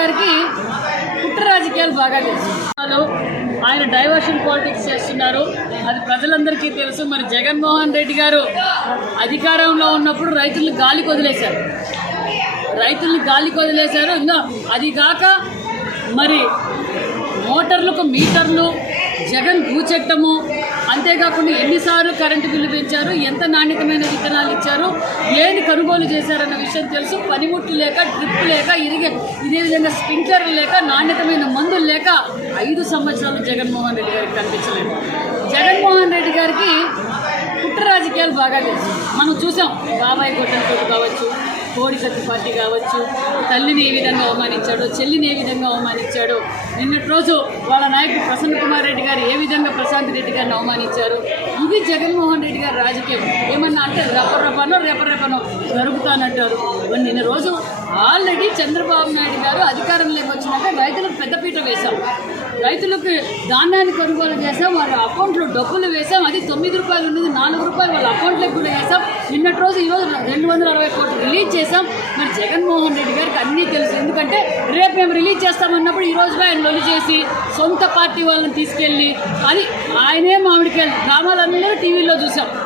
గారికి కుట్ర రాజకీయాలు బాగా తెలుసు. ఆయన డైవర్షన్ పాలిటిక్స్ చేస్తున్నారు, అది ప్రజలందరికీ తెలుసు. మరి జగన్మోహన్ రెడ్డి గారు అధికారంలో ఉన్నప్పుడు రైతుల్ని గాలికి వదిలేశారు. ఇంకా అది కాక మరి మోటార్లకు మీటర్లు జగన్ భూచట్టము, అంతేకాకుండా ఎన్నిసార్లు కరెంటు బిల్లు పెంచారు, ఎంత నాణ్యతమైన విత్తనాలు ఇచ్చారు, ఏది కొనుగోలు చేశారన్న విషయం తెలుసు. పనిముట్లు లేక, డ్రిప్ లేక, ఇదే విధంగా స్ప్రింక్లర్లు లేక, నాణ్యతమైన మందులు లేక 5 సంవత్సరాలు జగన్మోహన్ రెడ్డి గారికి కనిపించలేదు. జగన్మోహన్ రెడ్డి గారికి కుట్ర రాజకీయాలు బాగా తెలుసు. మనం చూసాం, బాబాయ్ గొడ్డలతోటి కావచ్చు, కోడికత్తి పార్టీ కావచ్చు, తల్లిని ఏ విధంగా అవమానించాడు, చెల్లిని ఏ విధంగా అవమానించాడు. నిన్నటి రోజు వాళ్ళ నాయకుడు ప్రసన్న కుమార్ రెడ్డి గారు ఏ విధంగా ప్రశాంత్ రెడ్డి గారిని అవమానించారు. ఇది జగన్మోహన్ రెడ్డి గారి రాజకీయం. ఏమన్నా అంటే రేపరేపనో జరుగుతానంటారు. నిన్న రోజు ఆల్రెడీ చంద్రబాబు నాయుడు గారు అధికారంలోకి వచ్చినాక రైతులకు పెద్దపీట వేశాం, రైతులకు ధాన్యాన్ని కొనుగోలు చేసాం, వాళ్ళ అకౌంట్లో డబ్బులు వేసాం. అది 9 రూపాయలు ఉన్నది 4 రూపాయలు వాళ్ళ అకౌంట్లోకి కూడా వేసాం. నిన్నటి రోజు ఈరోజు 260 కోట్లు రిలీజ్ చేసాం. మరి జగన్మోహన్ రెడ్డి గారికి అన్నీ తెలుసు. ఎందుకంటే రేపు మేము రిలీజ్ చేస్తామన్నప్పుడు ఈ రోజులో ఆయన లొలి చేసి సొంత పార్టీ వాళ్ళని తీసుకెళ్ళి, అది ఆయనే మామిడికాయలు గ్రామాలందరూ టీవీలో చూసాం.